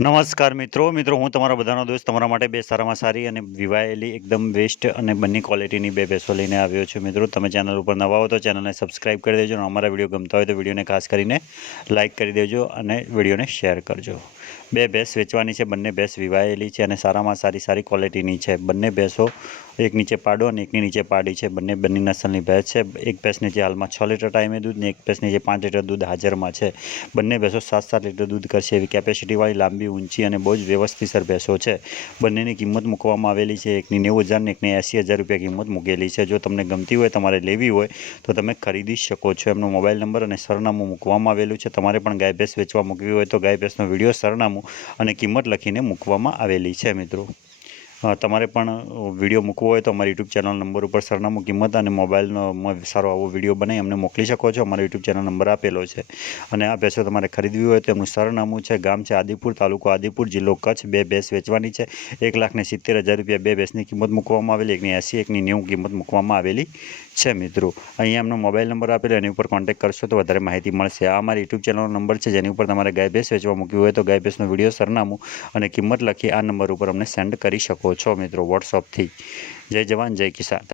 નમસ્કાર મિત્રો. મિત્રો, હું તમારા બધાનો દોસ્ત તમારા માટે બે સારામાં સારી અને વિવાયેલી, એકદમ વેસ્ટ અને બંને ક્વોલિટીની બે ભેંસો લઈને આવ્યો છું મિત્રો. તમે ચેનલ ઉપર નવા હો તો ચેનલને સબસ્ક્રાઇબ કરી દેજો અને અમારા વીડિયો ગમતા હોય તો વિડીયોને ખાસ કરીને લાઇક કરી દેજો અને વિડીયોને શેર કરજો. બે ભેંસ વેચવાની છે, બંને ભેંસ વિવાયેલી છે અને સારામાં સારી સારી ક્વોલિટીની છે. બંને ભેંસો એક નીચે પાડો અને એકની નીચે પાડી છે. બંને બંને નસલની ભેંસ છે. એક ભેંસની જે હાલમાં છ લીટર ટાઈમે દૂધ ને એક ભેંસની જે પાંચ લીટર દૂધ હાજરમાં છે. બંને ભેંસો સાત સાત લીટર દૂધ કરશે. એવી કેપેસિટીવાળી લાંબી, ઊંચી અને બહુ જ વ્યવસ્થિતસર ભેંસો છે. બંનેની કિંમત મૂકવામાં આવેલી છે. એકની નેવું હજાર ને એકની એંસી હજાર રૂપિયા કિંમત મૂકેલી છે. જો તમને ગમતી હોય, તમારે લેવી હોય, તો તમે ખરીદી શકો છો. એમનો મોબાઈલ નંબર અને સરનામું મૂકવામાં આવેલું છે. તમારે પણ ગાય ભેંસ વેચવા મૂકવી હોય, તો ગાય ભેંસનો વીડિયો સરનામું અને કિંમત લખીને મૂકવામાં આવેલી છે મિત્રો. તમારે પણ વીડિયો મૂકવો હોય તો અમારી યુટ્યુબ ચેનલ નંબર ઉપર સરનામું, કિંમત અને મોબાઈલનો સારો આવો વીડિયો બનાવી અમને મોકલી શકો છો. અમારો યુટ્યુબ ચેનલ નંબર આપેલો છે. અને આ ભેંસો તમારે ખરીદવી હોય તો એમનું સરનામું છે, ગામ છે, આદિપુર, તાલુકો આદિપુર, જિલ્લો કચ્છ, બે ભેંસ વેચવાની છે. એક લાખ ને સિત્તેર હજાર રૂપિયા બે ભેંસની કિંમત મૂકવામાં આવેલી, એકની એંસી, એકની નેવું કિંમત મૂકવામાં આવેલી છે મિત્રો. અહીંયા એમનો મોબાઈલ નંબર આપેલો, એની ઉપર કોન્ટેક્ટ કરશો તો વધારે માહિતી મળશે. આ અમારી યુટ્યુબ ચેનલનો નંબર છે, જેની ઉપર તમારે ગાય ભેંસ વેચવા મૂકવી હોય તો ગાય ભેંસનો વીડિયો સરનામું અને કિંમત લખી આ નંબર ઉપર અમને સેન્ડ કરી શકો છો મિત્રો વોટ્સઅપથી જય જવાન જય કિસાન.